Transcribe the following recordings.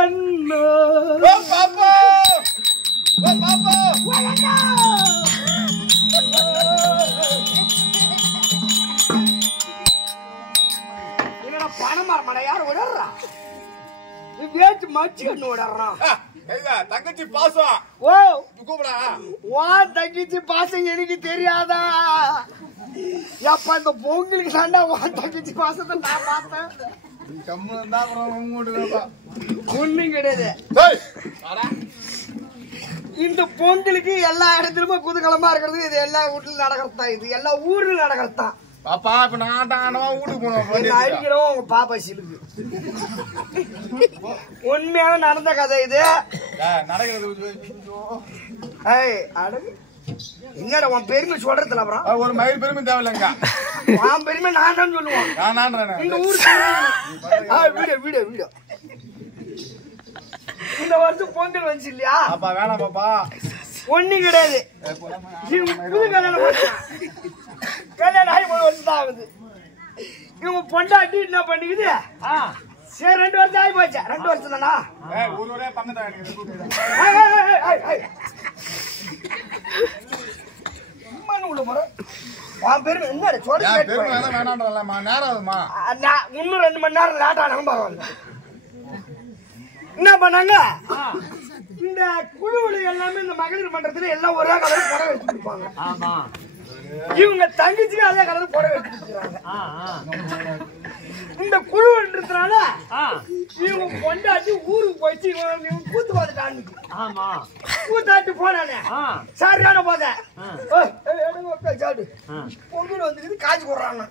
என்ன பாப்பா பாப்பா என்னடா பணமரம் மட யார் விடறா நீ வேச்சு மச்சி கண்ணு விடறான் தங்கச்சி பாசம் ஓ கூப்பிடா வா தங்கச்சி பாசம் எனக்கு தெரியாதா எப்ப இந்த பொங்கலுக்கு தாண்டா வா தங்கச்சி பாசத்தை நான் பார்த்தேன் ஒண்ணும் கிடையாது இந்த பொங்கலுக்கு எல்லா இடத்துலயுமே குதூகலமா இருக்கிறது இது எல்லா வீட்டுல நடக்கிறதா இது எல்லா ஊர்ல நடக்கிறதா பாப்பா இப்ப நான் வீட்டுக்கு போனோம் அடிக்கிறோம் உங்க பாப்பா சிலுக்கு உண்மையாக நடந்த கதை இது நடக்கிறது என்னடா உன் பெருமை சொல்றதுல அப்புறம் ஒரு மயில் பெருமை தேவையில்லைங்க உன் பெருமை நான் தான் சொல்லுவோம் இந்த ஊருக்கு வீடியோ வீடியோ இந்த வருஷம் பொங்கல் வந்துச்சு இல்லையா பாப்பா வேணாம் பாப்பா ஒண்ணு கிடையாது புது கல்யாணம் ஆகி 3 வருஷம் தான் ஆகுது இவங்க பொண்டாட்டி என்ன பண்ணிக்குது சரி 2 வருஷம் ஆகி போச்சு 2 வருஷம் தானா உள்ள போறேன் இன்னும் 2 மணி நேரம் லேட் ஆனாலும் பரவாயில்ல என்ன பண்ணாங்க இந்த குழுவுல எல்லாமே இந்த மகளிர் மன்றத்துல எல்லாம் ஒரே கலர் புடவை வச்சு கொடுப்பாங்க இவங்க தங்கச்சிக்கு அதே கலர் புடவை வச்சு கொடுக்குறாங்க இந்த குழுன்றதுனால இவங்க கொண்டாட்டி ஊருக்கு போயிட்டு இவங்க கூத்து பார்த்துட்டான்னு கூத்தாட்டு போனானே சரியான போத பொங்கல் வந்துருக்கு காய்ச்சி போடுறாங்க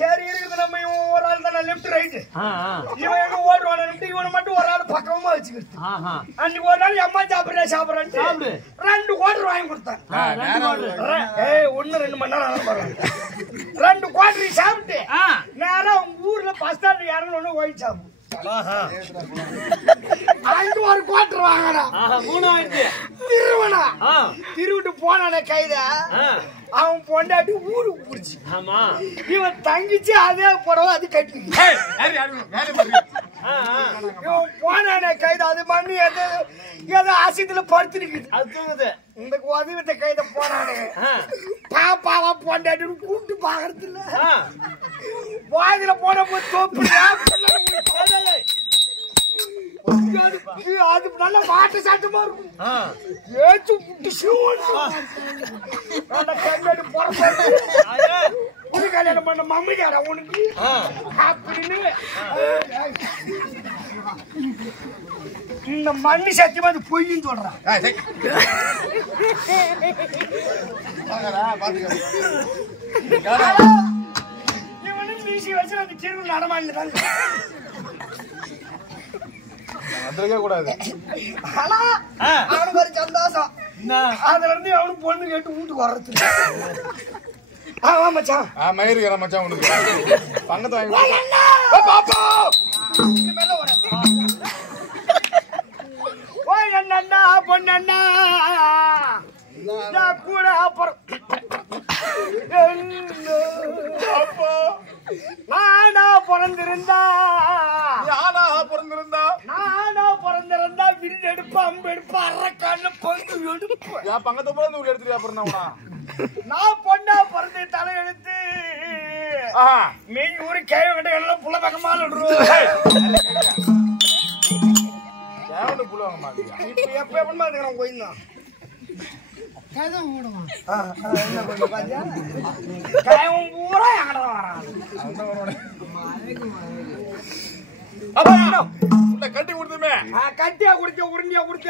சரி இருக்குது நம்ம இவன் ஒரு ஆள் தானே லெப்ட் ரைட்டு இவன் எங்க ஓடுவான இவனை மட்டும் ஒரு ஆள் பக்கமா வச்சுக்கிட்டு அன்னைக்கு ஒரு நாள் அம்மா சாப்பிடுறான்ட்டு 2 குவார்டர் வாங்கி கொடுத்தாங்க 1-2 மணி நேரம் பரவாயில்ல 2 குவார்டர் சாப்பிட்டு நேரம் அவங்க ஊர்ல பஸ் ஸ்டாண்ட் யாரும் ஓடி சாப்பிடும் அங்க ஒரு குவார்டர் வாங்கடா 3000 திருவனா திருவிட்டு போனானே கைத அவன் பொண்டாட்டி ஊருக்கு புடிச்சு இவன் தங்கிச்சு அதே புடவை அது கட்டி இவன் போனானே கைத அது மண்ணி ஏதோ ஆசியத்துல படுத்துருக்குது இந்த உதவித்த கைத போனானே பாப்பாவா பொண்டாட்டி கூப்பிட்டு பாக்குறது இல்ல வாயில போன போய் தோப்பு அது நல்ல மாட்டு சாட்டமா இருக்கும் ஏச்சு புட்டு கண்ணாடி புது கல்யாணம் பண்ண மம்மிக்காரா உனக்கு அப்படின்னு இந்த மண்ணு சத்தியமா அது பொய்ன்னு சொல்றான் இவனும் மீசி வச்சு அந்த தெருவு நடமாடிதான் கூடாது அவனுக்கு ஒரு சந்தோஷம் அதுல இருந்து அவனுக்கு பொண்ணு கேட்டு வீட்டுக்கு வர்றது மச்சான் மயிறு மச்சான் உனக்கு பங்கத்தை வாங்கி என்னண்ணா பொண்ணண்ணா கூட அப்புறம் நானா பிறந்திருந்தா விருது எடுப்பு அம்பு எடுப்பு அரக்கான பங்கு எடுப்பு பங்கத்தை போல நூறு எடுத்துட்டு அப்புறம் நான் பொண்ணா பிறந்து தலை எடுத்து மீன் ஊரு கேவகிட்ட எல்லாம் புள்ள பக்கமா எப்ப எப்பமா இருக்கிறோம் கோயில் கட்டி கொடுத்துமே கட்டியா குடிச்ச உருண்டியா குடிச்ச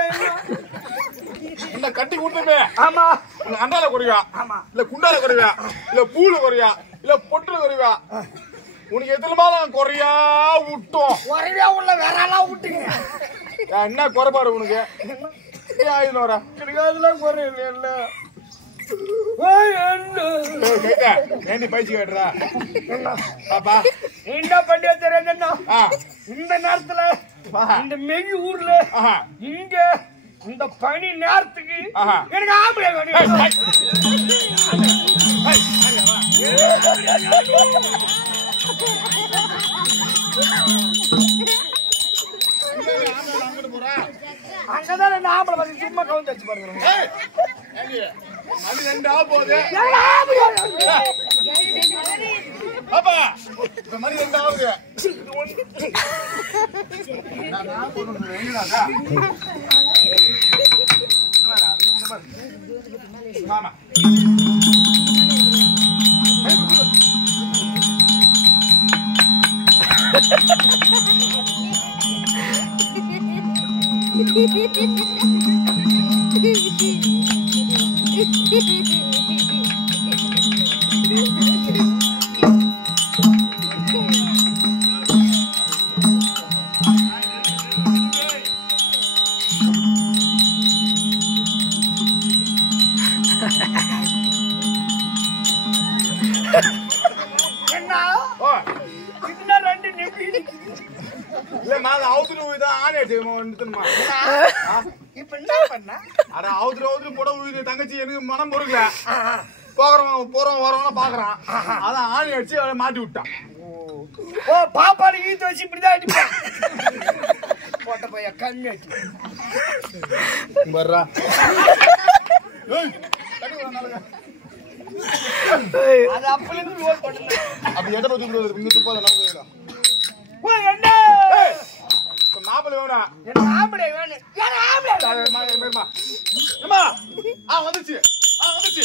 கட்டி கொடுத்துமே ஆமா அண்டால குறையா இல்ல குண்டால குறையா இல்ல பூல குறையா இல்ல பொட்டுல குறையா உனக்கு எதுலமாலும் குறையா விட்டோம் குறையா உள்ள வேற எல்லாம் விட்டுங்க என்ன குறைபாடு உனக்கு அதெல்லாம் குறையில பயிற்சி கேட்டுறா பாப்பா என்ன பண்ணியா தெரியாதுன்னா இந்த நேரத்துல இந்த மெகி ஊர்ல இங்க இந்த பனி நேரத்துக்கு எனக்கு ஆம்பளை அங்கதான் ரெண்டு ஆம்பளை பசங்க சும்மா கவுந்து வச்சு பாருங்க. மணி 2 ஆக போகுது. அப்பா இப்ப மணி 2 ஆகுது. மாமா தங்கச்சி எனக்கு மனம் பொறுக்கல. போறவன் வரவன பாக்குறான். அதான் ஆணி அடிச்சு அவளை மாட்டி விட்டான். ஓ பாப்பாடு ஈத்து வச்சு இப்படிதான் அடிப்பான். போட்ட பைய கண்ணி அடி வர்றா. அது அப்பலேருந்து லோட் பண்ணல. அப்படி எட்ட பத்தி இங்க துப்பாத நமக்கு. ஓ என்ன மாப்பிள்ளை வேணா? என்ன ஆம்பளை வேணும்? யார் ஆம்பளை? அம்மா வந்துச்சு. வந்துச்சு.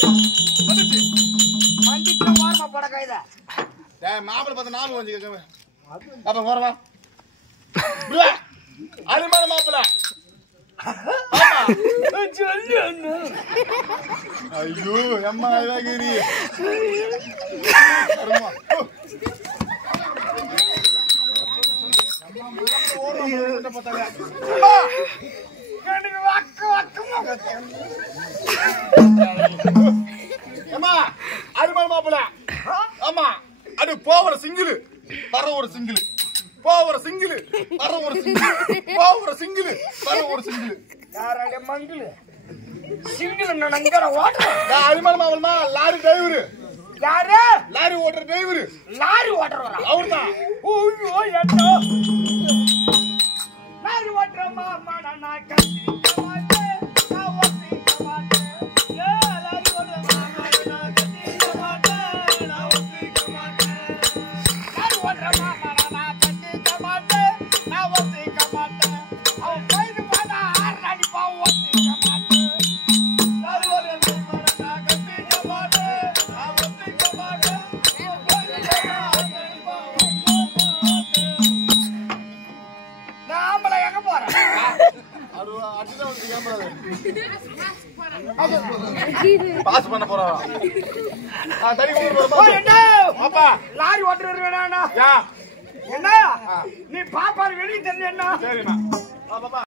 வண்டிக்கு ஓரமா போட கைதா. டேய் மாப்பிள்ளை பார்த்து நாம வந்து அப்ப ஓரமா. அருமையான மாப்பிள்ளை. ஐயோ அம்மா இவாகிரி. அருமையான மாப்பிள்ளை. ஆமா அது போவர சிங்கிள் வர ஒரு சிங்கிள். போவர சிங்கிள் வர ஒரு சிங்கிள். போவர சிங்கிள் வர ஒரு சிங்கிள். யாரடே மங்கிள் சிங்கிள் நங்கற ஓட்ட. அருமையான மாப்பிள்ளை லாரி டிரைவர். யாரு? லாரி ஓட்டுற டிரைவர். லாரி ஓட்டுறவரா? அவர்தான். ஓய்யோ ஏட்டோ லாரி ஓட்டுற மாமா நான் கத்திக்க மாட்டேன். நான் ஓட்டிக்க மாட்டேன். ஏ லாரி ஓட்டுற மாமா நான் கத்திக்க மாட்டேன். நான் ஓட்டிக்க மாட்டேன். லாரி ஓட்டுற மாமா நான் கத்திக்க மாட்டேன். நான் ஓட்டிக்க மாட்டேன். அவன் போயிட்டு போனா ஆறு அடிப்பா ஓட்டிக்க மாட்டேன். லாரி ஓட்டுற மாமா நான் கத்திக்க மாட்டேன். நான் ஓட்டிக்க மாட்டேன். அவன் போயிட்டு போனா ஆறு அடிப்பா ஓட்டிக்க மாட்டேன். நான் ஆம்பளை எங்க போறேன்? பாஸ் பண்ண போறோம். லாரி ஓட்டுறது வேணா யா என்ன? நீ பாப்பாரு வெளியே தெரியல என்ன? சரிம்மா.